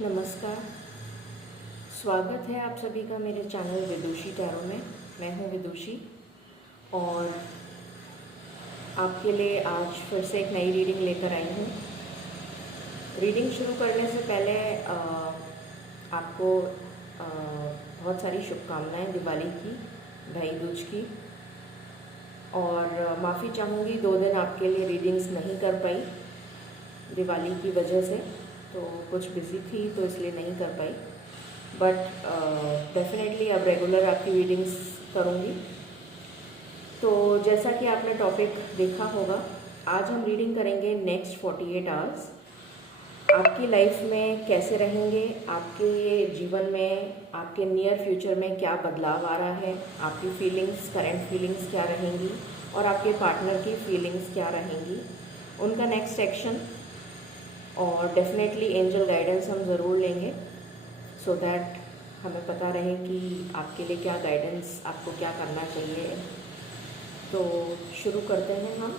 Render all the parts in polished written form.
नमस्कार। स्वागत है आप सभी का मेरे चैनल विदुषी टैरो में। मैं हूं विदुषी और आपके लिए आज फिर से एक नई रीडिंग लेकर आई हूं। रीडिंग शुरू करने से पहले आपको बहुत सारी शुभकामनाएं दिवाली की, भाई दूज की। और माफ़ी चाहूँगी 2 दिन आपके लिए रीडिंग्स नहीं कर पाई दिवाली की वजह से, तो कुछ बिज़ी थी तो इसलिए नहीं कर पाई। बट डेफिनेटली अब रेगुलर आपकी रीडिंग्स करूँगी। तो जैसा कि आपने टॉपिक देखा होगा, आज हम रीडिंग करेंगे नेक्स्ट 48 आवर्स आपकी लाइफ में कैसे रहेंगे, आपके जीवन में, आपके नियर फ्यूचर में क्या बदलाव आ रहा है, आपकी फीलिंग्स, करंट फीलिंग्स क्या रहेंगी और आपके पार्टनर की फीलिंग्स क्या रहेंगी, उनका नेक्स्ट एक्शन। और डेफिनेटली एंजल गाइडेंस हम ज़रूर लेंगे सो दैट हमें पता रहे कि आपके लिए क्या गाइडेंस, आपको क्या करना चाहिए। तो शुरू करते हैं हम।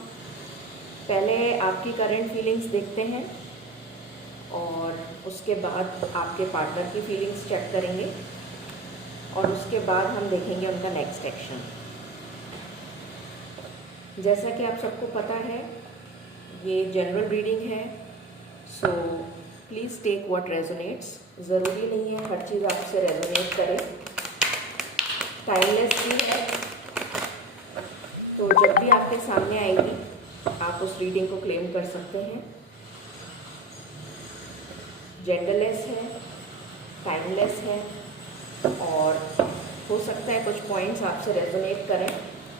पहले आपकी करंट फीलिंग्स देखते हैं और उसके बाद आपके पार्टनर की फीलिंग्स चेक करेंगे और उसके बाद हम देखेंगे उनका नेक्स्ट एक्शन। जैसा कि आप सबको पता है, ये जनरल रीडिंग है, so please take what resonates. ज़रूरी नहीं है हर चीज़ आपसे रेजोनेट करे, टाइमलेस भी है। तो जब भी आपके सामने आएगी आप उस रीडिंग को क्लेम कर सकते हैं। जेंडरलेस है, टाइमलेस है और हो सकता है कुछ पॉइंट्स आपसे रेजोनेट करें,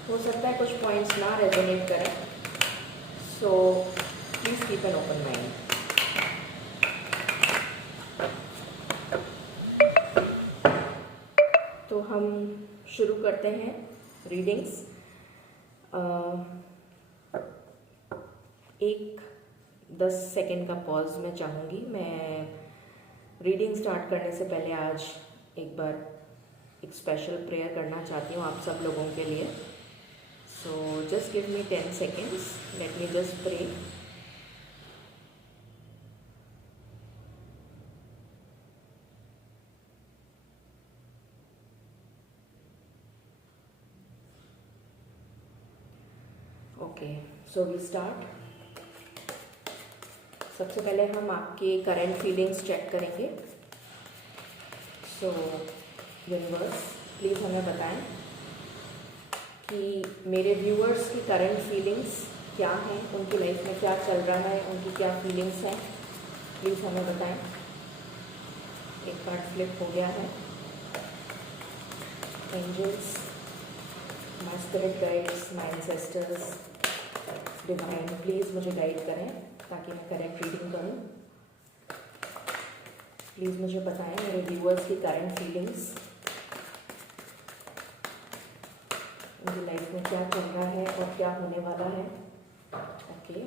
हो सकता है कुछ पॉइंट्स ना रेजोनेट करें। So please keep an open mind. तो हम शुरू करते हैं रीडिंग्स। एक 10 सेकेंड का पॉज मैं चाहूँगी। मैं रीडिंग स्टार्ट करने से पहले आज एक बार एक स्पेशल प्रेयर करना चाहती हूँ आप सब लोगों के लिए। So just give me 10 seconds, let me just pray. Okay, so we start. सबसे पहले हम आपके करंट फीलिंग्स चेक करेंगे। सो यूनिवर्स प्लीज़ हमें बताएं कि मेरे व्यूअर्स की करंट फीलिंग्स क्या हैं, उनकी लाइफ में क्या चल रहा है, उनकी क्या फीलिंग्स हैं। प्लीज़ हमें बताएं। एक कार्ड फ्लिप हो गया है। Angels, my spirit guides, my ancestors, divine, please मुझे गाइड करें ताकि मैं करेक्ट रीडिंग करूं। प्लीज़ मुझे बताएं मेरे व्यूअर्स की करंट फीलिंग्स, उनकी लाइफ में क्या चल रहा है और क्या होने वाला है। Okay,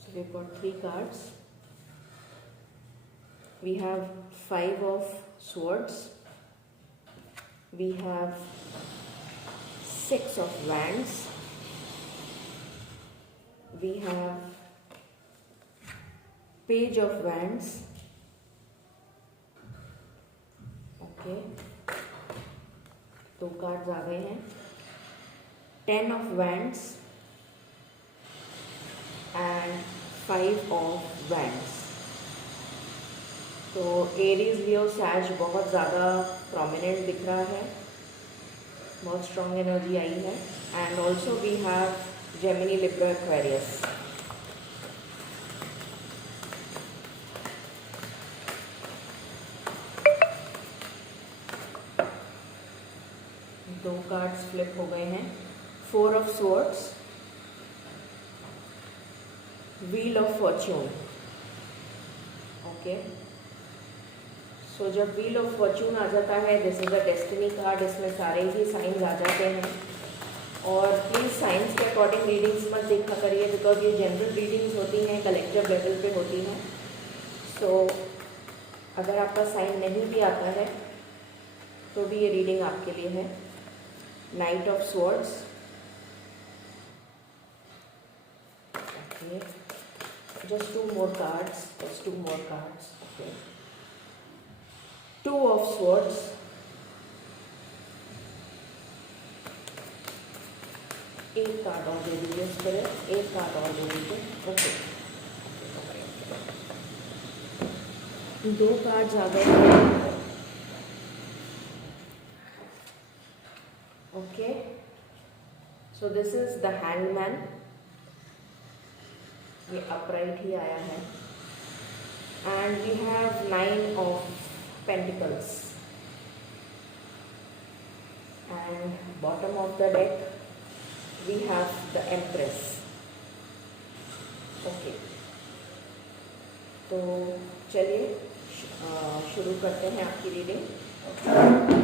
so we've got 3 cards. We have 5 of swords, we have 6 of wands, we have page of wands, okay, 2 cards आ गए हैं। 10 of wands and 5 of wands। तो एरीज, लियो, सैज बहुत ज़्यादा प्रोमिनेंट दिख रहा है, बहुत स्ट्रॉन्ग एनर्जी आई है। And also we have Gemini, Libra, Aquarius. दो कार्ड्स फ्लिप हो गए हैं। 4 of swords, wheel of fortune. Okay, so जब व्हील ऑफ फॉर्च्यून आ जाता है, this is a destiny card. इसमें सारे ही साइंस आ जाते हैं और प्लीज़ साइंस के अकॉर्डिंग रीडिंग्स मत देखा करिए, बिकॉज ये जनरल रीडिंग्स होती हैं, कलेक्टिव लेवल पे होती हैं। सो अगर आपका साइन नहीं भी आता है तो भी ये रीडिंग आपके लिए है। Night of swords, okay, just two more cards, okay. Two of swords, एक कार्ड और दे दीजिए स्पिरिट, एक कार्ड और दे दीजिए, ओके। दो कार्ड्स आ गए, okay. So this is the hangman, ये अपराइट ही आया है, and we have 9 of pentacles, and bottom of the deck we have the Empress, okay. तो चलिए शुरू करते हैं आपकी रीडिंग।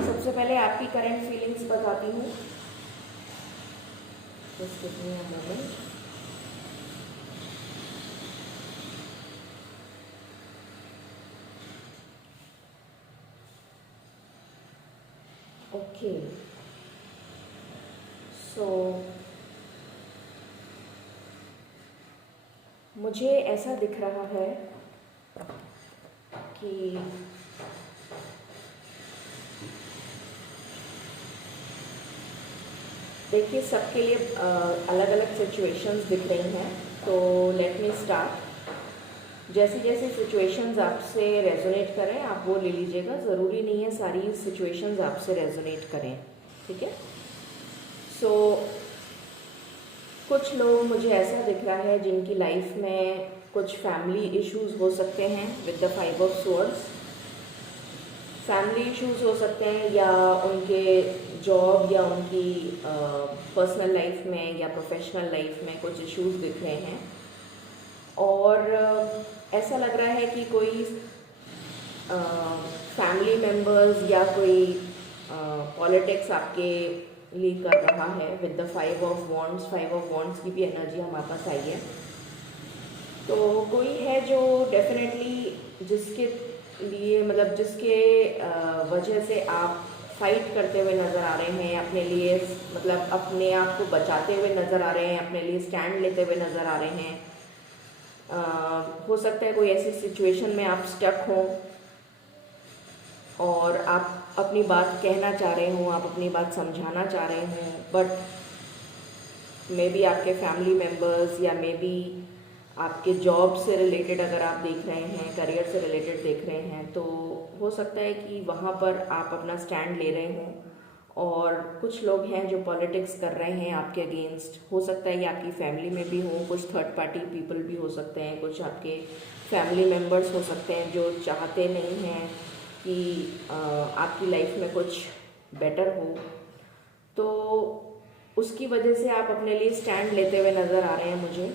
सबसे पहले आपकी करंट फीलिंग्स बताती हूँ, just give me a moment. Okay, so मुझे ऐसा दिख रहा है कि देखिए सबके लिए अलग अलग सिचुएशंस दिख रही हैं, तो लेट मी स्टार्ट। जैसी जैसी सिचुएशंस आपसे रेजोनेट करें आप वो ले लीजिएगा, ज़रूरी नहीं है सारी सिचुएशंस आपसे रेजोनेट करें, ठीक है। सो कुछ लोग मुझे ऐसा दिख रहा है जिनकी लाइफ में कुछ फैमिली इश्यूज हो सकते हैं with the 5 of swords. Family issues हो सकते हैं या उनके जॉब या उनकी पर्सनल लाइफ में या प्रोफेशनल लाइफ में कुछ इश्यूज दिख रहे हैं, और ऐसा लग रहा है कि कोई फैमिली मेम्बर्स या कोई पॉलिटिक्स आपके लीड कर रहा है with the 5 of wands. 5 of wands की भी एनर्जी हमारे पास आई है, तो कोई है जो डेफिनेटली जिसके लिए मतलब जिसके वजह से आप फाइट करते हुए नज़र आ रहे हैं अपने लिए, मतलब अपने आप को बचाते हुए नज़र आ रहे हैं, अपने लिए स्टैंड लेते हुए नज़र आ रहे हैं। हो सकता है कोई ऐसी सिचुएशन में आप स्टक हों और आप अपनी बात कहना चाह रहे हों, आप अपनी बात समझाना चाह रहे हों, बट मे बी आपके फैमिली मेम्बर्स या मे बी आपके जॉब से रिलेटेड अगर आप देख रहे हैं, करियर से रिलेटेड देख रहे हैं, तो हो सकता है कि वहाँ पर आप अपना स्टैंड ले रहे हों। और कुछ लोग हैं जो पॉलिटिक्स कर रहे हैं आपके अगेंस्ट, हो सकता है ये आपकी फैमिली में भी हों, कुछ थर्ड पार्टी पीपल भी हो सकते हैं, कुछ आपके फैमिली मेम्बर्स हो सकते हैं जो चाहते नहीं हैं कि आपकी लाइफ में कुछ बेटर हो, तो उसकी वजह से आप अपने लिए स्टैंड लेते हुए नज़र आ रहे हैं मुझे।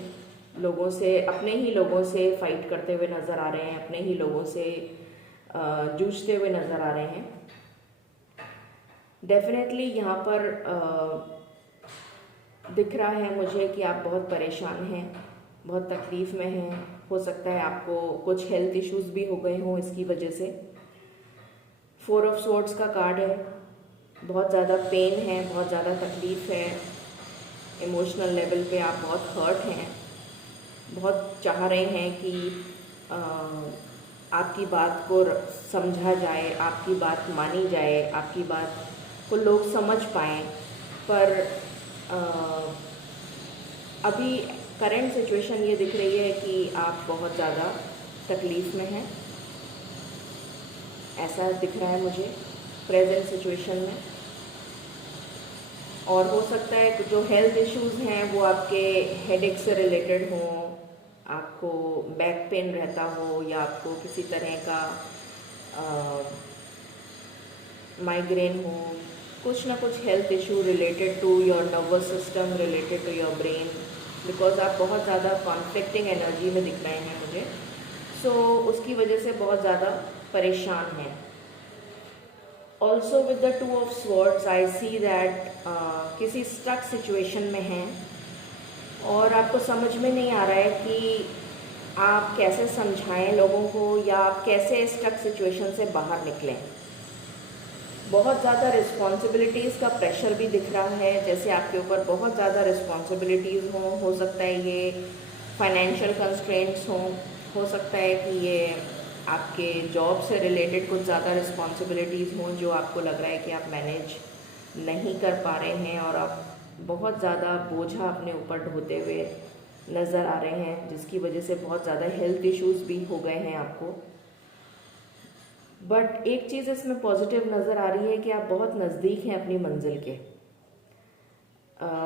लोगों से, अपने ही लोगों से फाइट करते हुए नज़र आ रहे हैं, अपने ही लोगों से जूझते हुए नज़र आ रहे हैं। डेफिनेटली यहाँ पर दिख रहा है मुझे कि आप बहुत परेशान हैं, बहुत तकलीफ़ में हैं। हो सकता है आपको कुछ हेल्थ इश्यूज़ भी हो गए हों इसकी वजह से। 4 ऑफ स्वॉर्ड्स का कार्ड है, बहुत ज़्यादा पेन है, बहुत ज़्यादा तकलीफ़ है, इमोशनल लेवल पे आप बहुत हर्ट हैं, बहुत चाह रहे हैं कि आपकी बात को समझा जाए, आपकी बात मानी जाए, आपकी बात को लोग समझ पाएँ, पर अभी करंट सिचुएशन ये दिख रही है कि आप बहुत ज़्यादा तकलीफ़ में हैं, ऐसा दिख रहा है मुझे प्रेजेंट सिचुएशन में। और हो सकता है जो हेल्थ इश्यूज़ हैं वो आपके हेडेक से रिलेटेड हों, आपको बैक पेन रहता हो, या आपको किसी तरह का माइग्रेन हो, कुछ ना कुछ health issue related to your nervous system, related to your brain, because आप बहुत ज़्यादा कॉन्फ्लिक्टिंग एनर्जी में दिख रहे हैं मुझे। सो उसकी वजह से बहुत ज़्यादा परेशान हैं। Also with the 2 of swords I see that किसी स्टक सिचुएशन में हैं और आपको समझ में नहीं आ रहा है कि आप कैसे समझाएं लोगों को, या आप कैसे स्टक सिचुएशन से बाहर निकलें। बहुत ज़्यादा रिस्पॉन्सिबिलिटीज़ का प्रेशर भी दिख रहा है, जैसे आपके ऊपर बहुत ज़्यादा रिस्पॉन्सिबिलिटीज़ हों। हो सकता है ये फाइनेंशियल कंस्ट्रेंट्स हों, हो सकता है कि ये आपके जॉब से रिलेटेड कुछ ज़्यादा रिस्पॉन्सिबिलिटीज़ हों जो आपको लग रहा है कि आप मैनेज नहीं कर पा रहे हैं और आप बहुत ज़्यादा बोझा अपने ऊपर ढोते हुए नज़र आ रहे हैं, जिसकी वजह से बहुत ज़्यादा हेल्थ इश्यूज़ भी हो गए हैं आपको। बट एक चीज़ इसमें पॉजिटिव नज़र आ रही है कि आप बहुत नज़दीक हैं अपनी मंजिल के।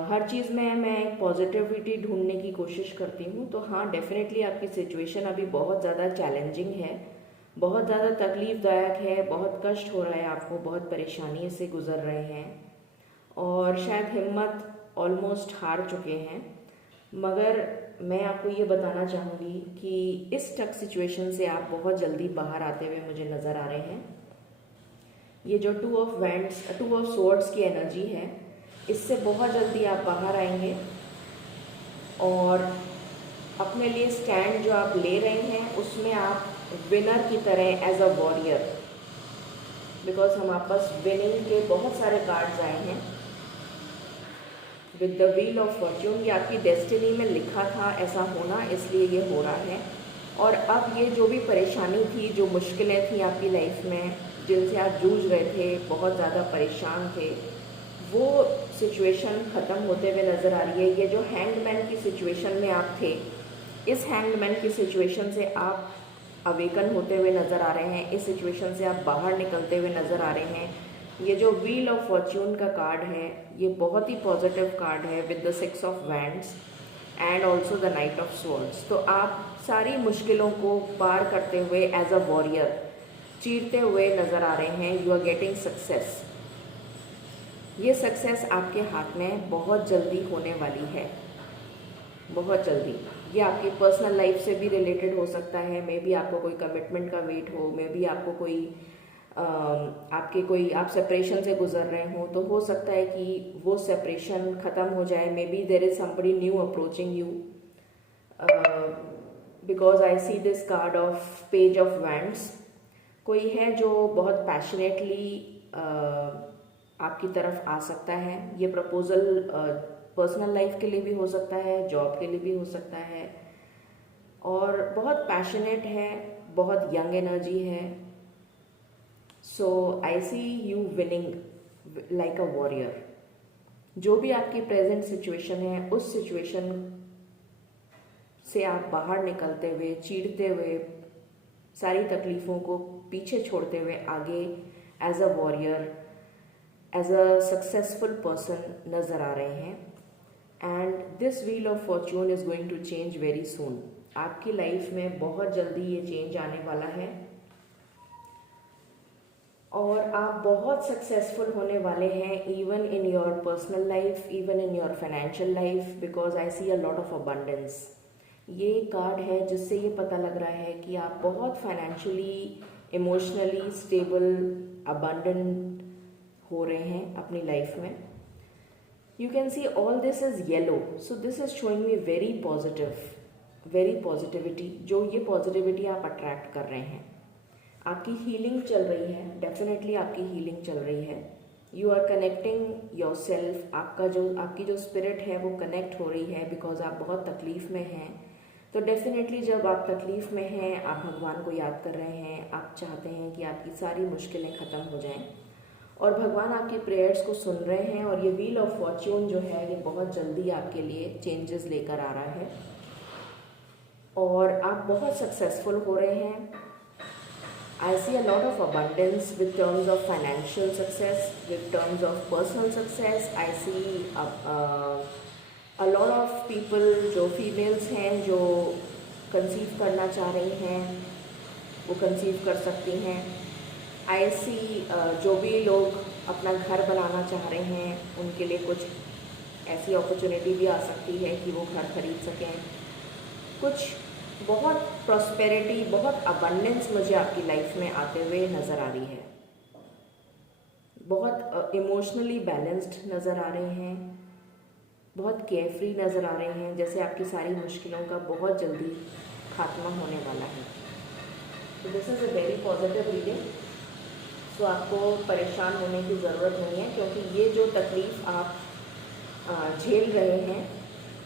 हर चीज़ में मैं एक पॉजिटिविटी ढूंढने की कोशिश करती हूँ। तो हाँ, डेफिनेटली आपकी सिचुएशन अभी बहुत ज़्यादा चैलेंजिंग है, बहुत ज़्यादा तकलीफ़दायक है, बहुत कष्ट हो रहा है आपको, बहुत परेशानी से गुज़र रहे हैं और शायद हिम्मत ऑलमोस्ट हार चुके हैं। मगर मैं आपको ये बताना चाहूँगी कि इस टफ सिचुएशन से आप बहुत जल्दी बाहर आते हुए मुझे नज़र आ रहे हैं। ये जो 2 ऑफ स्वॉर्ड्स की एनर्जी है, इससे बहुत जल्दी आप बाहर आएंगे और अपने लिए स्टैंड जो आप ले रहे हैं उसमें आप विनर की तरह एज अ वॉरियर, बिकॉज हमारे पास विनिंग के बहुत सारे कार्ड्स आए हैं with the wheel of Fortune. ये आपकी डेस्टिनी में लिखा था ऐसा होना, इसलिए ये हो रहा है। और अब ये जो भी परेशानी थी, जो मुश्किलें थी आपकी लाइफ में जिनसे आप जूझ रहे थे, बहुत ज़्यादा परेशान थे, वो सिचुएशन ख़त्म होते हुए नज़र आ रही है। ये जो हैंगमैन की सिचुएशन में आप थे, इस हैंगमैन की सिचुएशन से आप अवेकन होते हुए नज़र आ रहे हैं, इस सिचुएशन से आप बाहर निकलते हुए नज़र आ रहे हैं। ये जो व्हील ऑफ फॉर्च्यून का कार्ड है, ये बहुत ही पॉजिटिव कार्ड है with the 6 of wands and also the night of swords. तो आप सारी मुश्किलों को पार करते हुए एज अ वॉरियर चीरते हुए नज़र आ रहे हैं। You are getting success. ये सक्सेस आपके हाथ में बहुत जल्दी होने वाली है, बहुत जल्दी। ये आपकी पर्सनल लाइफ से भी रिलेटेड हो सकता है, मे बी आपको कोई कमिटमेंट का वेट हो, मे बी आपको आप सेपरेशन से गुजर रहे हो, तो हो सकता है कि वो सेपरेशन ख़त्म हो जाए। May be there is somebody new approaching you, because I see this card of page of wands. कोई है जो बहुत पैशनेटली आपकी तरफ आ सकता है। ये प्रपोजल पर्सनल लाइफ के लिए भी हो सकता है, जॉब के लिए भी हो सकता है, और बहुत पैशनेट है, बहुत यंग एनर्जी है। So I see you winning like a warrior. जो भी आपकी प्रेजेंट सिचुएशन है, उस सिचुएशन से आप बाहर निकलते हुए, चीरते हुए, सारी तकलीफ़ों को पीछे छोड़ते हुए आगे as a warrior, as a successful person नज़र आ रहे हैं। And this wheel of fortune is going to change very soon. आपकी लाइफ में बहुत जल्दी ये चेंज आने वाला है और आप बहुत सक्सेसफुल होने वाले हैं, even in your personal life, even in your financial life, because I see a lot of abundance. ये कार्ड है जिससे ये पता लग रहा है कि आप बहुत फाइनेंशियली, इमोशनली स्टेबल, अबंडेंट हो रहे हैं अपनी लाइफ में। You can see all this is yellow, so this is showing me very positive, very positivity. जो ये पॉजिटिविटी आप अट्रैक्ट कर रहे हैं, आपकी हीलिंग चल रही है, डेफिनेटली आपकी हीलिंग चल रही है। You are connecting yourself. आपकी जो स्पिरिट है वो कनेक्ट हो रही है, बिकॉज आप बहुत तकलीफ़ में हैं। तो डेफिनेटली जब आप तकलीफ़ में हैं, आप भगवान को याद कर रहे हैं, आप चाहते हैं कि आपकी सारी मुश्किलें ख़त्म हो जाएं, और भगवान आपकी प्रेयर्स को सुन रहे हैं। और ये व्हील ऑफ फॉर्च्यून जो है, ये बहुत जल्दी आपके लिए चेंजेस लेकर आ रहा है और आप बहुत सक्सेसफुल हो रहे हैं। I see a lot of abundance with terms of financial success, with terms of personal success. I see a lot of people जो females हैं, जो conceive करना चाह रही हैं, वो conceive कर सकती हैं। I see जो भी लोग अपना घर बनाना चाह रहे हैं, उनके लिए कुछ ऐसी अपॉर्चुनिटी भी आ सकती है कि वो घर खरीद सकें। कुछ बहुत प्रॉस्पेरिटी, बहुत अबंडेंस मुझे आपकी लाइफ में आते हुए नज़र आ रही है। बहुत इमोशनली बैलेंस्ड नज़र आ रहे हैं, बहुत केयरफ्री नज़र आ रहे हैं, जैसे आपकी सारी मुश्किलों का बहुत जल्दी खात्मा होने वाला है। तो this is a very positive reading. So आपको परेशान होने की ज़रूरत नहीं है, क्योंकि ये जो तकलीफ़ आप झेल रहे हैं,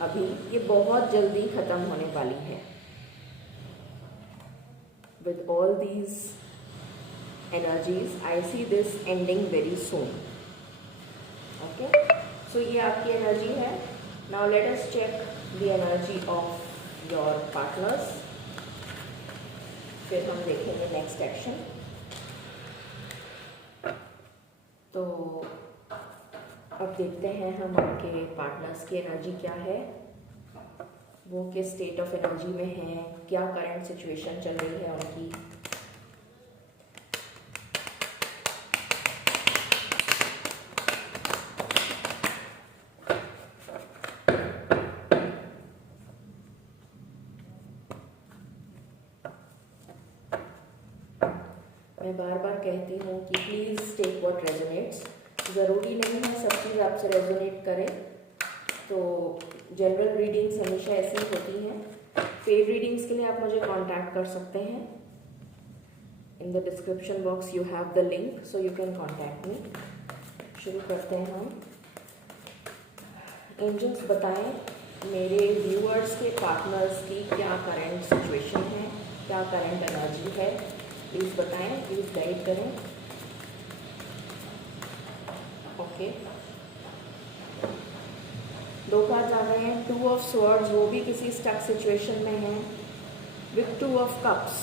अभी ये बहुत जल्दी ख़त्म होने वाली है। With all these energies I see this ending very soon. Okay, so ये आपकी एनर्जी है। Now let us check the energy of your partners, फिर हम देखेंगे नेक्स्ट एक्शन। तो अब देखते हैं हम आपके पार्टनर्स की एनर्जी क्या है, वो किस स्टेट ऑफ एनर्जी में हैं, क्या करंट सिचुएशन चल रही है उनकी। मैं बार बार कहती हूँ कि प्लीज़ टेक व्हाट रेजोनेट्स। ज़रूरी नहीं है सब चीज़ आपसे रेजोनेट करे। तो जनरल रीडिंग्स हमेशा ऐसी होती हैं। पेड रीडिंग्स के लिए आप मुझे कांटेक्ट कर सकते हैं। In the description box you have the link, so you can contact me. शुरू करते हैं हम। एंजल्स बताएं मेरे व्यूअर्स के पार्टनर्स की क्या करंट सिचुएशन है, क्या करंट एनर्जी है, प्लीज़ बताएं, प्लीज़ गाइड करें। ओके, दो कार्ड्स आ गए हैं। 2 ऑफ स्वॉर्ड्स, वो भी किसी स्टक सिचुएशन में हैं with 2 of cups.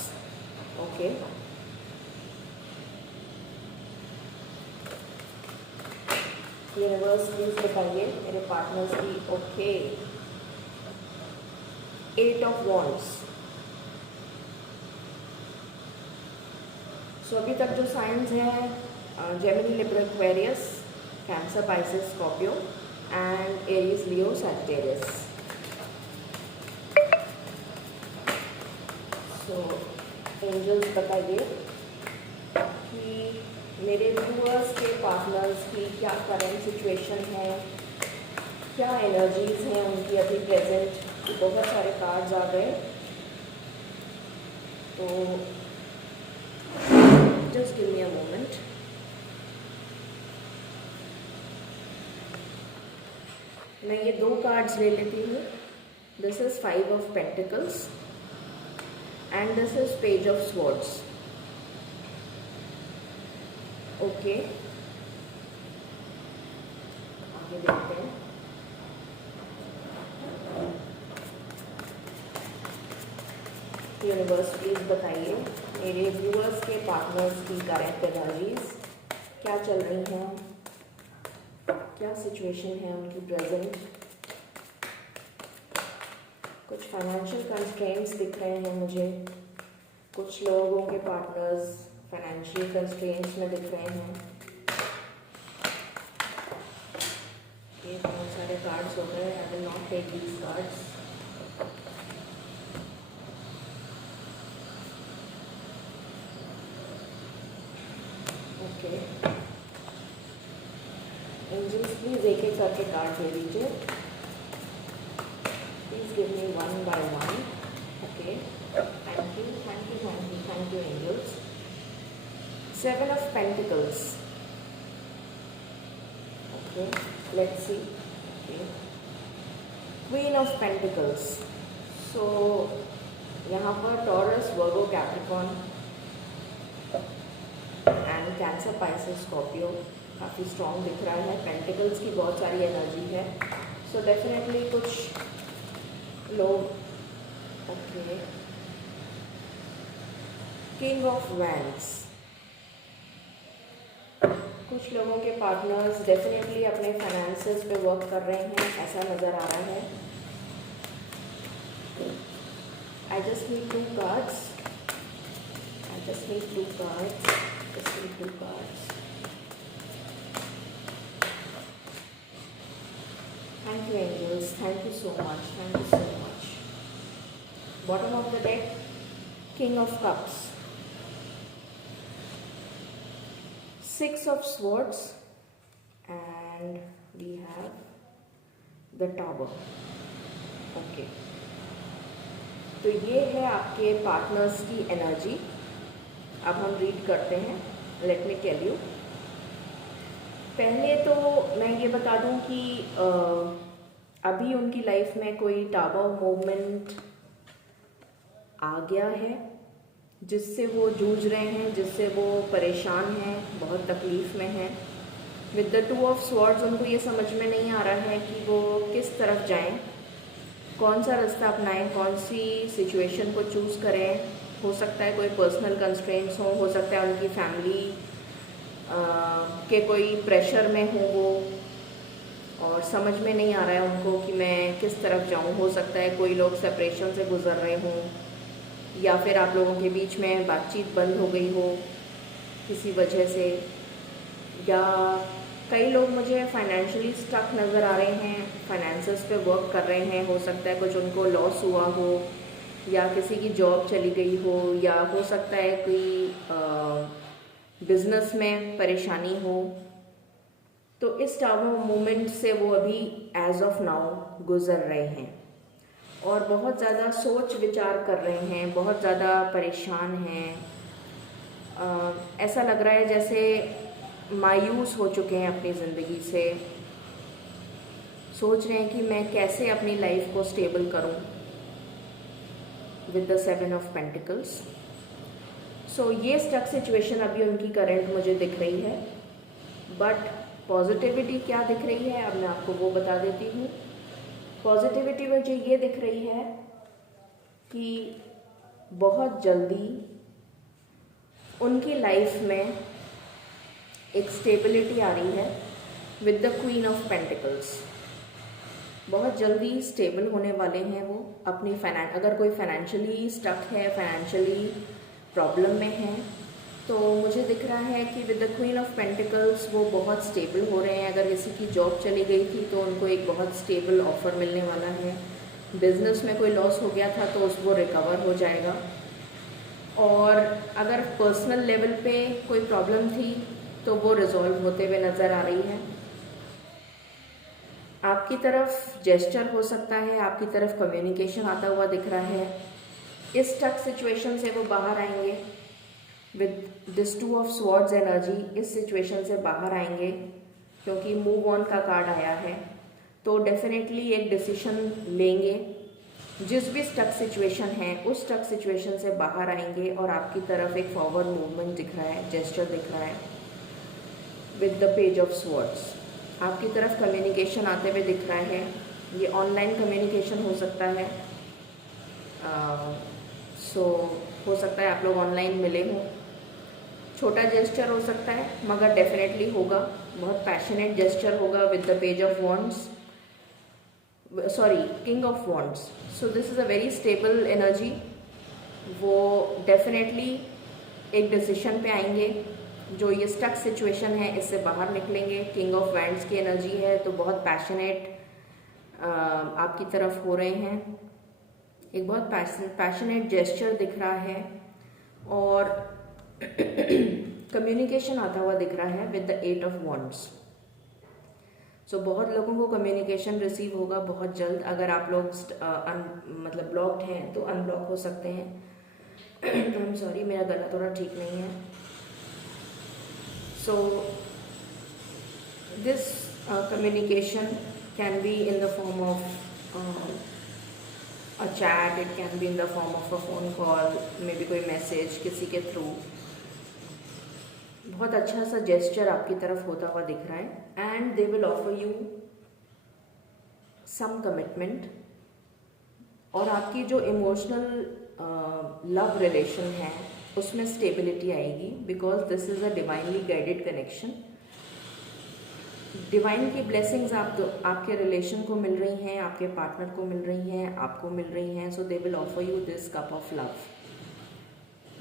Okay, universe please बताइए मेरे पार्टनर्स की। Okay, 8 of wands. सो अभी तक जो साइंस हैं Gemini, Libra, Aquarius, Cancer, Pisces, Scorpio and Aries, Leo, Sagittarius. So angels बताइए कि मेरे व्यूअर्स के पार्टनर्स की क्या करंट सिचुएशन है, क्या एनर्जीज हैं उनकी अभी प्रेजेंट। बहुत सारे कार्ड्स आ गए, तो just give me a moment. मैं ये 2 कार्ड्स ले लेती हूँ। This is 5 of pentacles and this is page of swords. Okay, आगे देखते हैं। यूनिवर्स प्लीज बताइए मेरे व्यूअर्स के पार्टनर्स की करंट एनर्जीज क्या चल रही हैं, क्या सिचुएशन है उनकी प्रेजेंट। कुछ फाइनेंशियल कंस्ट्रेंट्स दिख रहे हैं मुझे। कुछ लोगों के पार्टनर्स फाइनेंशियल कंस्ट्रेंट्स में दिख रहे हैं। ये बहुत सारे कार्ड्स हो गए। I will not take these cards. Okay, angels please एक एक करके कार्ड दे दीजिए। Please give me 1 by 1। Okay, thank you, thank you, thank you, thank you angels. 7 of Pentacles. Okay, let's see. Okay, Queen of Pentacles. So यहाँ पर taurus, Virgo, Capricorn and cancer, Pisces, Scorpio काफ़ी strong दिख रहा है। Pentacles की बहुत सारी energy है। सो डेफिनेटली कुछ लोग। Okay, king of wands. कुछ लोगों के पार्टनर्स डेफिनेटली अपने फाइनेंसेस पे वर्क कर रहे हैं, ऐसा नज़र आ रहा है। आई just need 2 cards. I just need 2 cards. Just need 2 cards. Thank you angels. Thank you so much. Thank you so much. Bottom of the deck, King of Cups. 6 of Swords and we have the Tower. Okay. तो ये है आपके partners की energy. अब हम read करते हैं। Let me tell you. पहले तो मैं ये बता दूं कि अभी उनकी लाइफ में कोई टावर मूवमेंट आ गया है जिससे वो जूझ रहे हैं, जिससे वो परेशान हैं, बहुत तकलीफ़ में हैं। विद द 2 ऑफ स्वॉर्ड्स उनको ये समझ में नहीं आ रहा है कि वो किस तरफ जाएं, कौन सा रास्ता अपनाएं, कौन सी सिचुएशन को चूज़ करें। हो सकता है कोई पर्सनल कंस्ट्रेंट्स हो सकता है उनकी फैमिली के कोई प्रेशर में हो वो, और समझ में नहीं आ रहा है उनको कि मैं किस तरफ जाऊं। हो सकता है कोई लोग सेपरेशन से गुज़र रहे हों, या फिर आप लोगों के बीच में बातचीत बंद हो गई हो किसी वजह से, या कई लोग मुझे फाइनेंशियली स्टक नज़र आ रहे हैं, फाइनेंसेस पे वर्क कर रहे हैं। हो सकता है कुछ उनको लॉस हुआ हो, या किसी की जॉब चली गई हो, या हो सकता है कोई बिज़नेस में परेशानी हो। तो इस टावर मोमेंट से वो अभी एज ऑफ नाउ गुज़र रहे हैं और बहुत ज़्यादा सोच विचार कर रहे हैं, बहुत ज़्यादा परेशान हैं। ऐसा लग रहा है जैसे मायूस हो चुके हैं अपनी ज़िंदगी से, सोच रहे हैं कि मैं कैसे अपनी लाइफ को स्टेबल करूं विद द 7 ऑफ पेंटिकल्स। सो ये स्टक सिचुएशन अभी उनकी करंट मुझे दिख रही है, बट पॉजिटिविटी क्या दिख रही है अब मैं आपको वो बता देती हूँ। पॉजिटिविटी मुझे ये दिख रही है कि बहुत जल्दी उनकी लाइफ में एक स्टेबिलिटी आ रही है with the queen of pentacles. बहुत जल्दी स्टेबल होने वाले हैं वो अपनी अगर कोई फाइनेंशियली स्टक है, फाइनेंशियली प्रॉब्लम में है, तो मुझे दिख रहा है कि with the queen of pentacles वो बहुत स्टेबल हो रहे हैं। अगर किसी की जॉब चली गई थी तो उनको एक बहुत स्टेबल ऑफर मिलने वाला है। बिजनेस में कोई लॉस हो गया था तो वो रिकवर हो जाएगा। और अगर पर्सनल लेवल पे कोई प्रॉब्लम थी तो वो रिजॉल्व होते हुए नज़र आ रही है। आपकी तरफ जेस्चर हो सकता है, आपकी तरफ कम्युनिकेशन आता हुआ दिख रहा है। इस टक सिचुएशन से वो बाहर आएंगे with this 2 of swords energy. इस सिचुएशन से बाहर आएंगे क्योंकि मूव ऑन का कार्ड आया है, तो डेफिनेटली एक डिसीजन लेंगे। जिस भी स्टक सिचुएशन है उस स्टक सिचुएशन से बाहर आएंगे और आपकी तरफ एक फॉरवर्ड मूवमेंट दिख रहा है, जेस्चर दिख रहा है with the page of swords. आपकी तरफ कम्युनिकेशन आते हुए दिख रहा है। ये ऑनलाइन कम्युनिकेशन हो सकता है, हो सकता है आप लोग ऑनलाइन मिले हों। छोटा जेस्चर हो सकता है मगर डेफिनेटली होगा, बहुत पैशनेट जेस्चर होगा with the page of wands, sorry king of wands. So this is a very stable energy. वो डेफिनेटली एक डिसीशन पे आएंगे, जो ये स्टक सिचुएशन है इससे बाहर निकलेंगे। किंग ऑफ वैंड्स की एनर्जी है, तो बहुत पैशनेट आपकी तरफ हो रहे हैं। एक बहुत पैशनेट जेस्चर दिख रहा है और कम्युनिकेशन आता हुआ दिख रहा है विद द 8 ऑफ वॉन्ड्स। सो बहुत लोगों को कम्युनिकेशन रिसीव होगा बहुत जल्द। अगर आप लोग मतलब ब्लॉक्ड हैं तो अनब्लॉक हो सकते हैं। आई एम सॉरी, मेरा गला थोड़ा ठीक नहीं है। So this communication can be in the form of a chat, it can be in the form of a phone call, maybe कोई मैसेज किसी के थ्रू। बहुत अच्छा सा जेस्चर आपकी तरफ होता हुआ दिख रहा है and they will offer you some commitment. और आपकी जो इमोशनल लव रिलेशन है उसमें स्टेबिलिटी आएगी because this is a divinely guided connection. Divine की ब्लेसिंग्स आपके रिलेशन को मिल रही हैं, आपके पार्टनर को मिल रही हैं, आपको मिल रही हैं। So they will offer you this cup of love.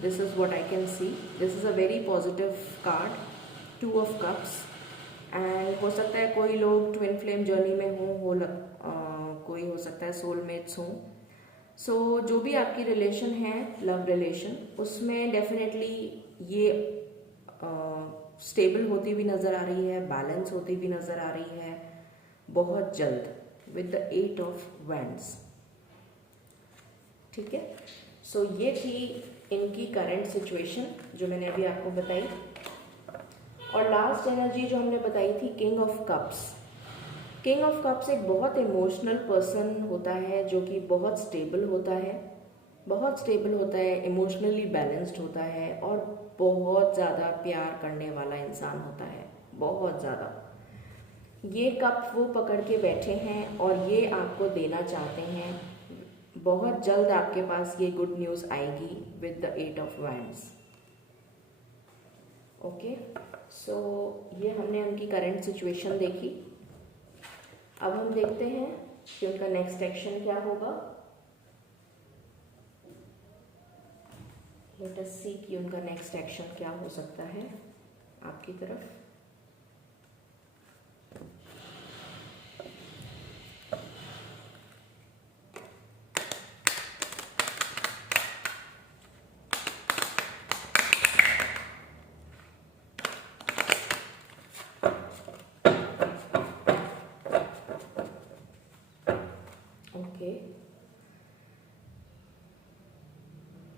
This is what I can see. This is a very positive card, 2 of cups. And हो सकता है कोई लोग ट्विन फ्लेम जर्नी में हों, कोई हो सकता है सोलमेट्स हों। सो जो भी आपकी रिलेशन है, लव रिलेशन, उसमें डेफिनेटली ये स्टेबल होती हुई नज़र आ रही है, बैलेंस होती हुई नज़र आ रही है बहुत जल्द विद द 8 ऑफ वैंड्स। ठीक है, सो ये थी इनकी करंट सिचुएशन जो मैंने अभी आपको बताई। और लास्ट एनर्जी जो हमने बताई थी king of cups, king of cups एक बहुत इमोशनल पर्सन होता है जो कि बहुत स्टेबल होता है, इमोशनली बैलेंस्ड होता है और बहुत ज़्यादा प्यार करने वाला इंसान होता है, बहुत ज़्यादा। ये कप वो पकड़ के बैठे हैं और ये आपको देना चाहते हैं। बहुत जल्द आपके पास ये गुड न्यूज़ आएगी with the 8 of wands. Okay, so ये हमने उनकी करंट सिचुएशन देखी। अब हम देखते हैं कि उनका नेक्स्ट एक्शन क्या होगा। लेट अस सी कि उनका नेक्स्ट एक्शन क्या हो सकता है आपकी तरफ। ओके,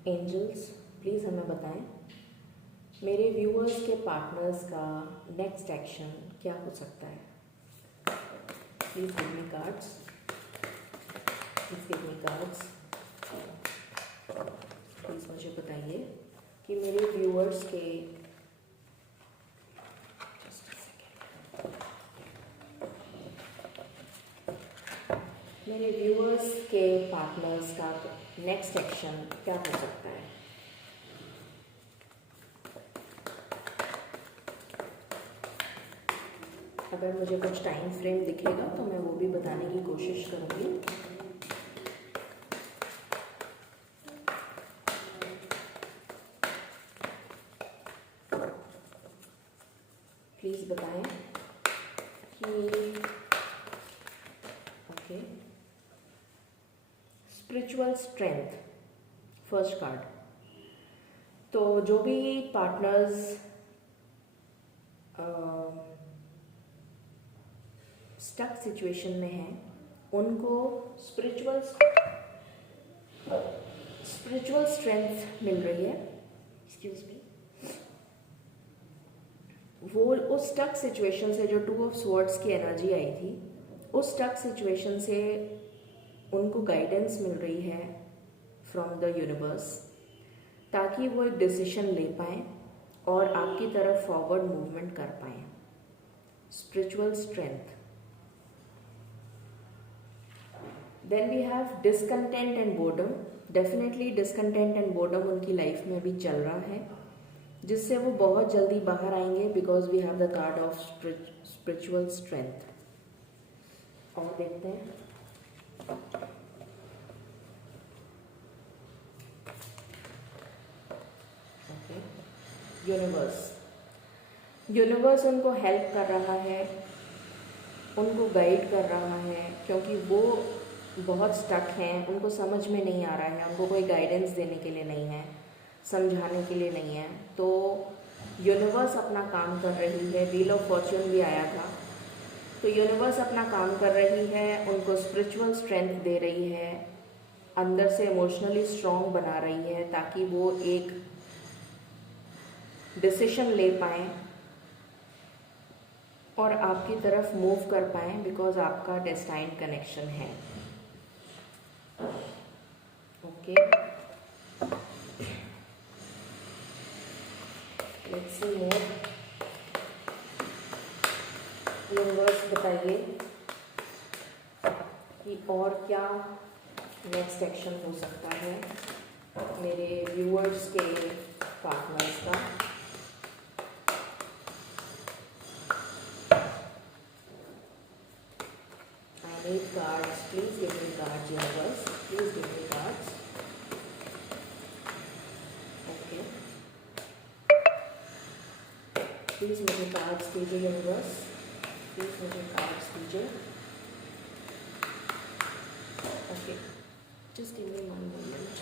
एंजल्स प्लीज़ हमें बताएं मेरे व्यूअर्स के पार्टनर्स का नेक्स्ट एक्शन क्या हो सकता है। Please give me cards, please मुझे बताइए कि मेरे व्यूअर्स के पार्टनर्स का नेक्स्ट एक्शन क्या हो सकता है। अगर मुझे कुछ टाइम फ्रेम दिखेगा तो मैं वो भी बताने की कोशिश करूँगी। प्लीज़ बताएं कि okay, spiritual strength first card. तो जो भी पार्टनर्स स्टक सिचुएशन में हैं उनको स्पिरिचुअल स्ट्रेंथ मिल रही है। Excuse me. वो उस स्टक सिचुएशन से, जो 2 ऑफ स्वॉर्ड्स की एनर्जी आई थी, उस स्टक सिचुएशन से उनको गाइडेंस मिल रही है फ्रॉम द यूनिवर्स, ताकि वो एक डिसीजन ले पाएँ और आपकी तरफ फॉरवर्ड मूवमेंट कर पाएँ। Spiritual strength. Then we have discontent and boredom. Definitely discontent and boredom उनकी लाइफ में भी चल रहा है, जिससे वो बहुत जल्दी बाहर आएंगे, because we have the card of spiritual strength. और देखते हैं यूनिवर्स उनको हेल्प कर रहा है, उनको गाइड कर रहा है, क्योंकि वो बहुत स्टक हैं, उनको समझ में नहीं आ रहा है, उनको कोई गाइडेंस देने के लिए नहीं है, समझाने के लिए नहीं है। तो यूनिवर्स अपना काम कर रही है। व्हील ऑफ फॉर्च्यून भी आया था, तो यूनिवर्स अपना काम कर रही है, उनको स्पिरिचुअल स्ट्रेंथ दे रही है, अंदर से इमोशनली स्ट्रॉन्ग बना रही है, ताकि वो एक डिसीजन ले पाएँ और आपकी तरफ मूव कर पाएँ, बिकॉज आपका डेस्टाइन्ड कनेक्शन है। Okay, let's see more. Universe बताइए कि और क्या नेक्स्ट एक्शन हो सकता है मेरे व्यूअर्स के पार्टनर्स का। I need cards. Please give me cards, universe. Please give me cards. Okay. Please मुझे cards दीजिए universe. Please मुझे cards दीजिए. Okay. Just give me 1 moment.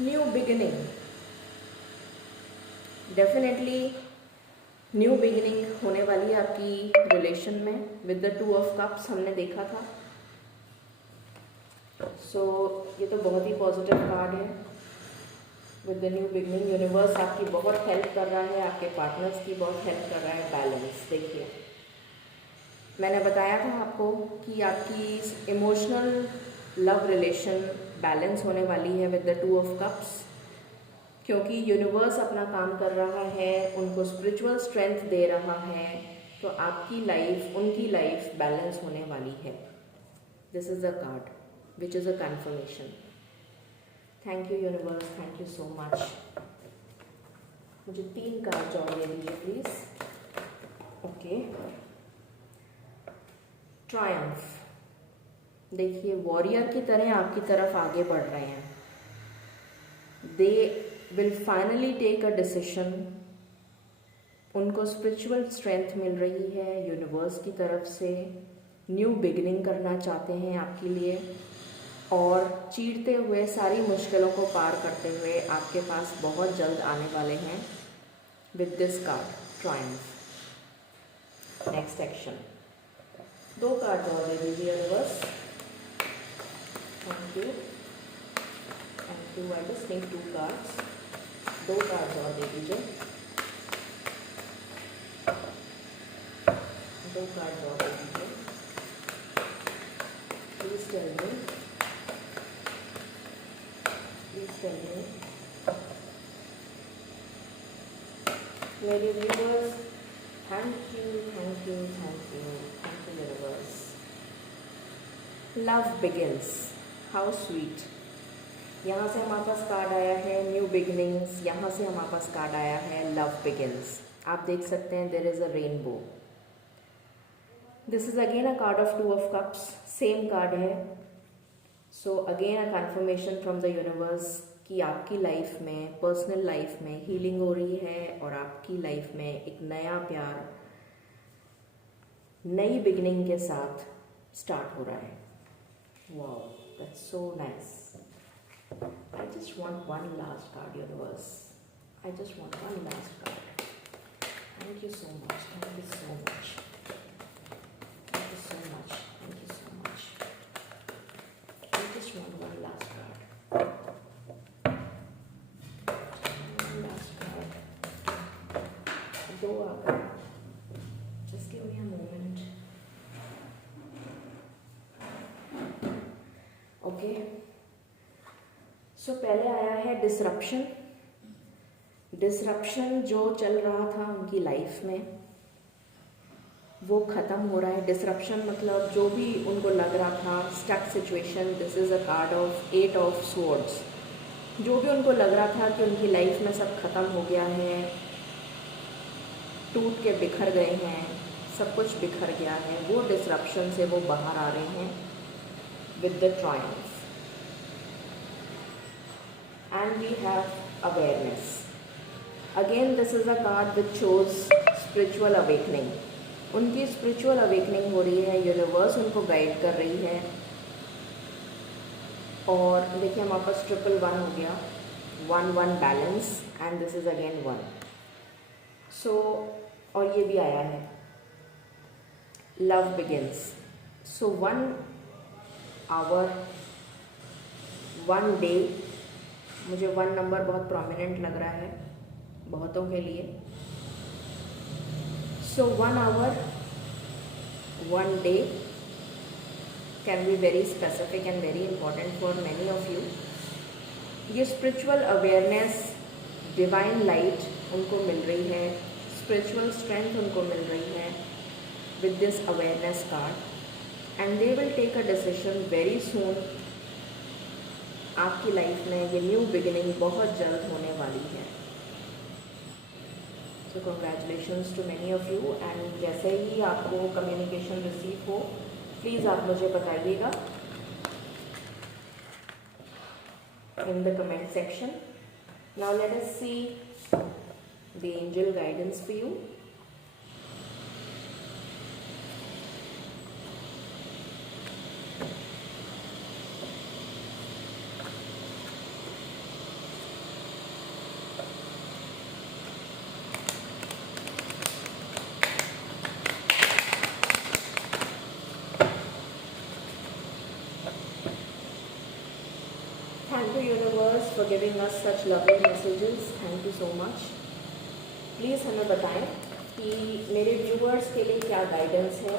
New beginning. Definitely new beginning होने वाली है आपकी रिलेशन में विद द 2 ऑफ कप्स हमने देखा था। सो ये तो बहुत ही पॉजिटिव कार्ड है। With the new beginning universe आपकी बहुत हेल्प कर रहा है, आपके पार्टनर्स की बहुत हेल्प कर रहा है। बैलेंस देखिए, मैंने बताया था आपको कि आपकी इमोशनल लव रिलेशन बैलेंस होने वाली है विद द 2 ऑफ कप्स, क्योंकि यूनिवर्स अपना काम कर रहा है, उनको स्पिरिचुअल स्ट्रेंथ दे रहा है, तो आपकी लाइफ उनकी लाइफ बैलेंस होने वाली है। This is a card which is a confirmation. Thank you universe, thank you so much. मुझे 3 कार्ड और दे दीजिए प्लीज। Okay, triumph. देखिए, वॉरियर की तरह आपकी तरफ आगे बढ़ रहे हैं। They will finally take a decision. उनको स्पिरिचुअल स्ट्रेंथ मिल रही है यूनिवर्स की तरफ से, न्यू बिगिनिंग करना चाहते हैं आपके लिए, और चीरते हुए सारी मुश्किलों को पार करते हुए आपके पास बहुत जल्द आने वाले हैं with this card triumph. Next action. 2 card और दे दीजिए universe. Thank you, thank you. I just need 2 cards. 2 card और दे दीजिए। 2 कार्ड और दे दीजिए। Please tell me, please tell me. मेरे viewers, thank you, thank you, thank you, thank you universe. Love begins, how sweet. यहाँ से हमारे पास कार्ड आया है न्यू बिगिनिंग्स, यहाँ से हमारे पास कार्ड आया है लव बिगिंस। आप देख सकते हैं there is a rainbow. This is again a card of 2 of cups, same card है। So again a confirmation from the universe कि आपकी लाइफ में, पर्सनल लाइफ में हीलिंग हो रही है और आपकी लाइफ में एक नया प्यार नई बिगिनिंग के साथ स्टार्ट हो रहा है। Wow, that's so nice. I just want one last card, universe. I just want one last card. Thank you so much. Thank you so much. Thank you so much. Thank you so much. I just want one last card. One last card. 2 आ गए. Just give me a moment. Okay. सो पहले आया है disruption. Disruption जो चल रहा था उनकी life में वो ख़त्म हो रहा है। डिसरप्शन मतलब जो भी उनको लग रहा था stuck situation. This is a card of 8 of swords. जो भी उनको लग रहा था कि उनकी लाइफ में सब ख़त्म हो गया है, टूट के बिखर गए हैं, सब कुछ बिखर गया है, वो डिसरप्शन से वो बाहर आ रहे हैं with the Triumph. And we have awareness. Again, this is a card which shows spiritual awakening. उनकी spiritual awakening हो रही है, यूनिवर्स उनको गाइड कर रही है। और देखिए हमारे पास 111 हो गया, 1-1 balance, and this is again 1। So और ये भी आया है love begins. So 1 hour 1 day, मुझे 1 नंबर बहुत प्रोमिनेंट लग रहा है बहुतों के लिए। So 1 hour 1 day can be very specific and very important for many of you. ये स्पिरिचुअल अवेयरनेस, डिवाइन लाइट उनको मिल रही है, स्पिरिचुअल स्ट्रेंथ उनको मिल रही है with this awareness card, and they will take a decision very soon. आपकी लाइफ में ये न्यू बिगिनिंग बहुत जल्द होने वाली है। So congratulations to many of you, and जैसे ही आपको कम्युनिकेशन रिसीव हो प्लीज़ आप मुझे बताइएगा in the comment section. Now let us see the angel guidance for you. Thank you universe for for giving us such lovely messages, thank you so much. Please हमें बताएं कि मेरे viewers के लिए क्या गाइडेंस है।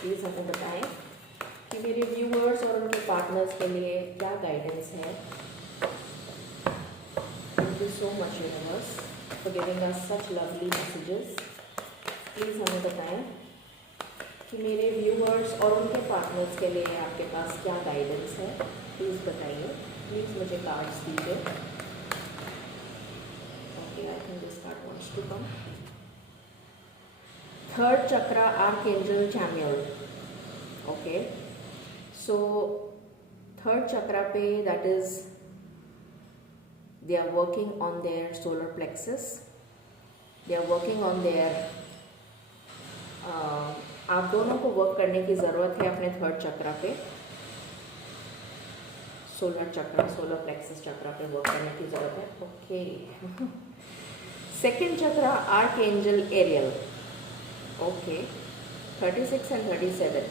प्लीज़ हमें बताएं कि मेरे व्यूअर्स और उनके पार्टनर्स के लिए क्या गाइडेंस है। Thank you so much universe for giving us such lovely messages. Please हमें बताएं कि मेरे व्यूअर्स और उनके पार्टनर्स के लिए आपके पास क्या गाइडेंस है। प्लीज़ बताइए, प्लीज़ मुझे कार्ड्स दीजिए। Okay, I think this card wants to come. Third chakra, archangel Chamuel. Okay, so third chakra पे that is they are working on their solar plexus, they are working on their आप दोनों को work करने की ज़रूरत है अपने थर्ड चक्रा पे, solar chakra, solar plexus chakra पे वर्क करने की ज़रूरत है। Okay, second chakra, archangel Ariel. Okay, 36 and 37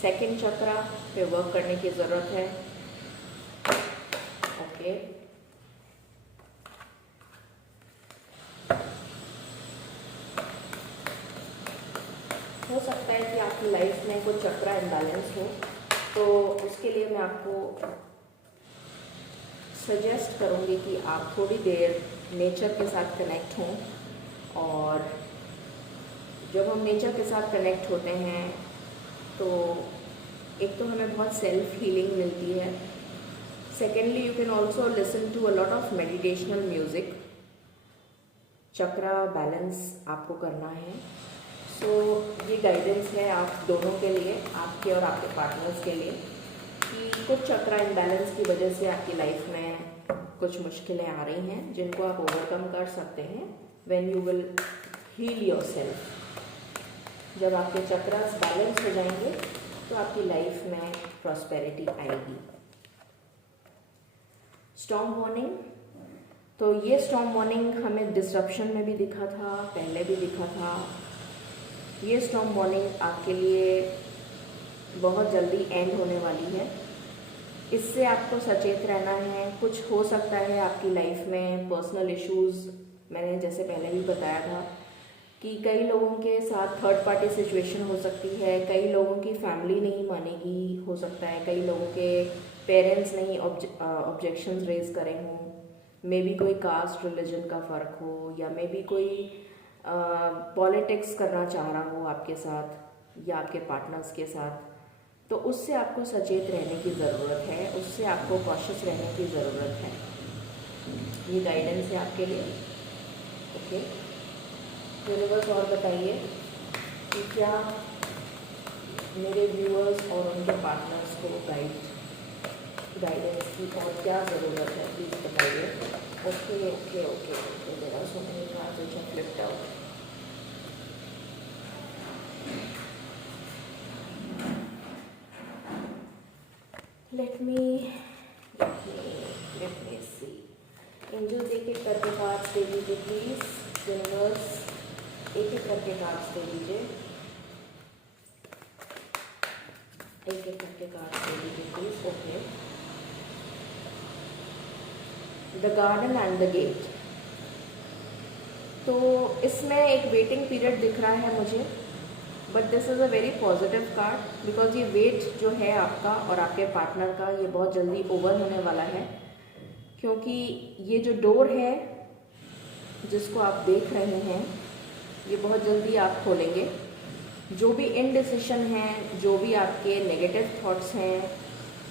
second chakra पे वर्क करने की ज़रूरत है। ओके, हो सकता है कि आपकी लाइफ में कोई चक्रा इम्बैलेंस हो, तो उसके लिए मैं आपको सजेस्ट करूँगी कि आप थोड़ी देर नेचर के साथ कनेक्ट हों। और जब हम नेचर के साथ कनेक्ट होते हैं तो एक तो हमें बहुत सेल्फ हीलिंग मिलती है। Secondly, you can also listen to a lot of meditational music. Chakra balance आपको करना है। सो ये गाइडेंस है आप दोनों के लिए, आपके और आपके पार्टनर्स के लिए, कि कुछ चक्रा इम्बैलेंस की वजह से आपकी लाइफ में कुछ मुश्किलें आ रही हैं जिनको आप ओवरकम कर सकते हैं when you will heal yourself. जब आपके चक्रास बैलेंस हो जाएंगे तो आपकी लाइफ में प्रॉस्पेरिटी आएगी। स्टॉर्म वार्निंग, तो ये स्टॉर्म वार्निंग हमें डिसरप्शन में भी दिखा था, पहले भी दिखा था। ये स्टॉर्म वार्निंग आपके लिए बहुत जल्दी एंड होने वाली है। इससे आपको सचेत रहना है। कुछ हो सकता है आपकी लाइफ में पर्सनल इश्यूज़, मैंने जैसे पहले भी बताया था कि कई लोगों के साथ थर्ड पार्टी सिचुएशन हो सकती है, कई लोगों की फैमिली नहीं मानेगी, हो सकता है कई लोगों के पेरेंट्स नहीं ऑब्जेक्शंस रेज करें हों, मे बी कोई कास्ट रिलीजन का फ़र्क हो, या मे बी कोई पॉलिटिक्स करना चाह रहा हो आपके साथ या आपके पार्टनर्स के साथ। तो उससे आपको सचेत रहने की ज़रूरत है, उससे आपको कॉशियस रहने की ज़रूरत है। ये गाइडेंस है आपके लिए। ओके, यूनिवर्स और बताइए कि क्या मेरे व्यूअर्स और उनके पार्टनर्स को गाइडेंस की और क्या ज़रूरत है, प्लीज़ बताइए। Okay okay okay okay, there are so many cards which are flipped out. Let me see. Angels एक एक करके कार्ड्स दे दीजिए प्लीज़। यूनिवर्स एक एक करके कार्ड्स दे दीजिए, एक एक करके कार्ड्स दे दीजिए please. Okay, the garden and the gate. तो इसमें एक वेटिंग पीरियड दिख रहा है मुझे, but this is a very positive card because ये वेट जो है आपका और आपके पार्टनर का, ये बहुत जल्दी ओवर होने वाला है। क्योंकि ये जो डोर है जिसको आप देख रहे हैं, ये बहुत जल्दी आप खोलेंगे। जो भी इनडिसिशन है, जो भी आपके नेगेटिव थॉट्स हैं,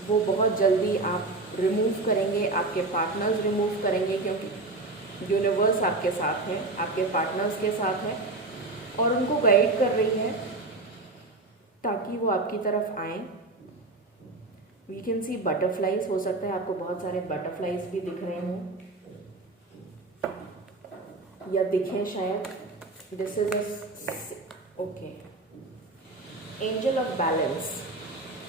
वो बहुत जल्दी आप रिमूव करेंगे, आपके पार्टनर्स रिमूव करेंगे, क्योंकि यूनिवर्स आपके साथ है, आपके पार्टनर्स के साथ है और उनको गाइड कर रही है ताकि वो आपकी तरफ आएँ। वी कैन सी बटरफ्लाइज, हो सकता है आपको बहुत सारे बटरफ्लाइज भी दिख रहे हों या दिखें शायद। This is okay, angel of balance.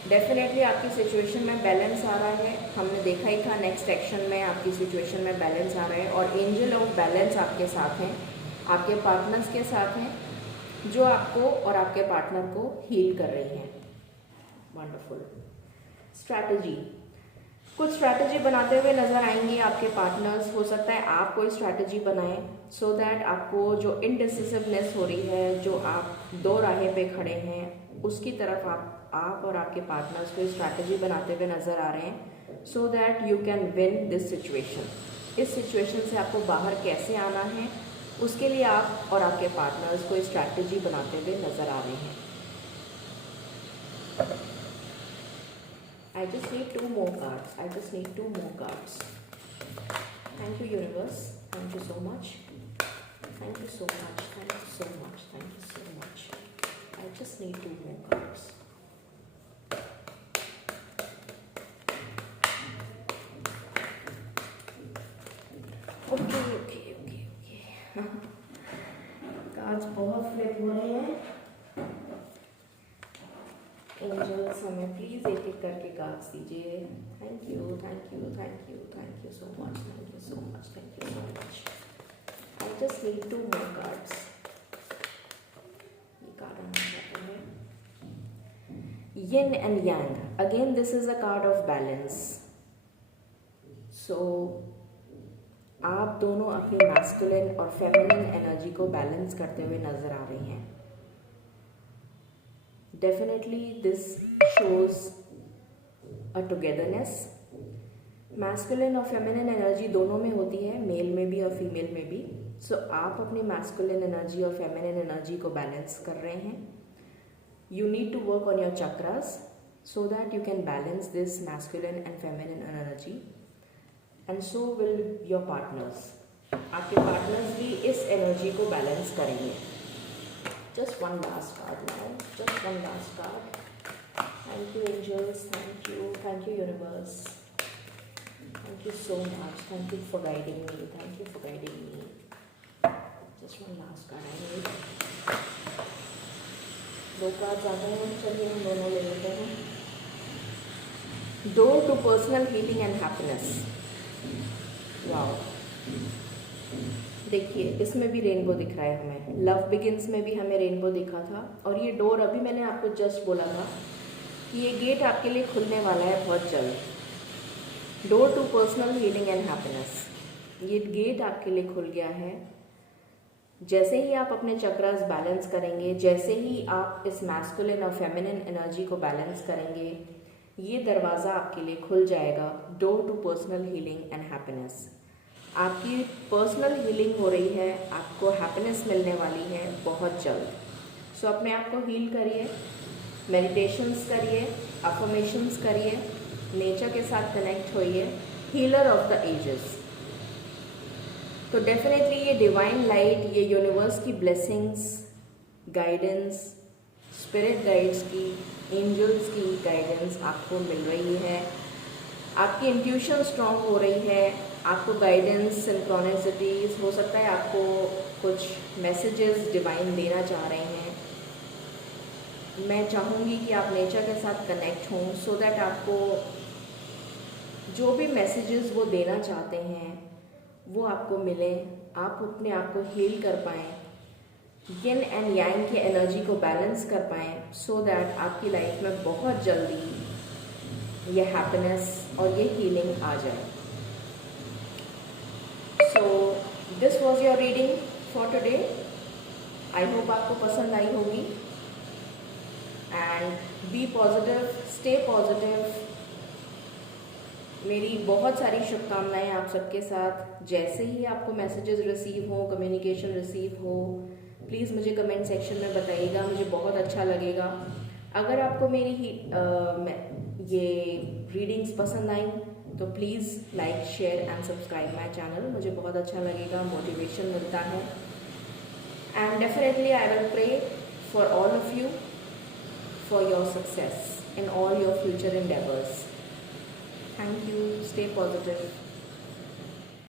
Definitely आपकी सिचुएशन में बैलेंस आ रहा है, हमने देखा ही था नेक्स्ट एक्शन में आपकी सिचुएशन में बैलेंस आ रहा है और एंजल ऑफ बैलेंस आपके साथ हैं, आपके पार्टनर्स के साथ हैं, जो आपको और आपके पार्टनर को हील कर रही हैं। वंडरफुल। स्ट्रैटेजी, कुछ स्ट्रैटेजी बनाते हुए नज़र आएंगे आपके पार्टनर्स। हो सकता है आप कोई स्ट्रैटेजी बनाएं सो दैट आपको जो इनडिसिसिवनेस हो रही है, जो आप दो राहें पे खड़े हैं, उसकी तरफ आप और आपके पार्टनर्स कोई स्ट्रैटेजी बनाते हुए नज़र आ रहे हैं सो that you can win this situation. इस सिचुएशन से आपको बाहर कैसे आना है, उसके लिए आप और आपके पार्टनर्स कोई स्ट्रैटेजी बनाते हुए नज़र आ रहे हैं। I just need 2 more cards. I just need 2 more cards. Thank you, universe. Thank you so much. Thank you so much. Thank you so much. Thank you so much. I just need 2 more cards. Okay. Cards बहुत flip हो रहे हैं। Angels हमें please एक एक करके cards दीजिए। Thank you so much, thank you so much. I just need 2 more cards. ये कार्ड आना चाहता है yin and yang. Again this is a card of balance. So आप दोनों अपनी मैस्कुलिन और फेमिनिन एनर्जी को बैलेंस करते हुए नजर आ रही हैं। Definitely this shows a togetherness. Masculine और फेमिनिन एनर्जी दोनों में होती है, मेल में भी और फीमेल में भी। सो आप अपनी मैस्कुलिन एनर्जी और फेमिनिन एनर्जी को बैलेंस कर रहे हैं। You need to work on your chakras so that you can balance this masculine and feminine energy, and so will your partners. आपके पार्टनर्स भी इस एनर्जी को बैलेंस करेंगे। Just one last card now. Just one last card. Thank you, angels. Thank you, universe. Thank you so much. Thank you for guiding me. Just one last card I need. 2 cards आ गए हैं, चलिए हम दोनों ले लेते हैं। Door to personal healing and happiness. Wow. देखिए इसमें भी रेनबो दिख रहा है हमें। लव बिगिंस में भी हमें रेनबो दिखा था, और ये डोर अभी मैंने आपको जस्ट बोला था कि ये गेट आपके लिए खुलने वाला है बहुत जल्द। Door to personal healing and happiness, ये गेट आपके लिए खुल गया है। जैसे ही आप अपने चक्रास बैलेंस करेंगे, जैसे ही आप इस मैस्कुलिन और फेमिनिन एनर्जी को बैलेंस करेंगे, ये दरवाज़ा आपके लिए खुल जाएगा। Door to personal healing and happiness. आपकी पर्सनल हीलिंग हो रही है, आपको हैप्पीनेस मिलने वाली है बहुत जल्द। सो अपने आप को हील करिए, मेडिटेशंस करिए, अफर्मेशंस करिए, नेचर के साथ कनेक्ट होइए। Healer of the ages. तो डेफिनेटली ये डिवाइन लाइट, ये यूनिवर्स की ब्लेसिंग्स, गाइडेंस, स्पिरिट गाइड्स की, एंजल्स की गाइडेंस आपको मिल रही है। आपकी इंट्यूशन स्ट्रॉन्ग हो रही है, आपको गाइडेंस, सिंक्रोनिसिटीज, हो सकता है आपको कुछ मैसेजेस डिवाइन देना चाह रहे हैं। मैं चाहूँगी कि आप नेचर के साथ कनेक्ट हों सो दैट आपको जो भी मैसेजेस वो देना चाहते हैं वो आपको मिले, आप अपने आप को हील कर पाएँ, यिन एंड यांग की एनर्जी को बैलेंस कर पाएँ, सो दैट आपकी लाइफ में बहुत जल्दी ये हैप्पीनेस और ये हीलिंग आ जाए। So this was your reading for today. I hope आपको पसंद आई होगी। And be positive, stay positive. मेरी बहुत सारी शुभकामनाएं आप सबके साथ। जैसे ही आपको मैसेजेस रिसीव हो, कम्युनिकेशन रिसीव हो, प्लीज़ मुझे कमेंट सेक्शन में बताइएगा, मुझे बहुत अच्छा लगेगा। अगर आपको मेरी ये रीडिंग्स पसंद आई तो please like, share and subscribe my channel. मुझे बहुत अच्छा लगेगा, मोटिवेशन मिलता है। And definitely I will pray for all of you for your success in all your future endeavors. Thank you. Stay positive.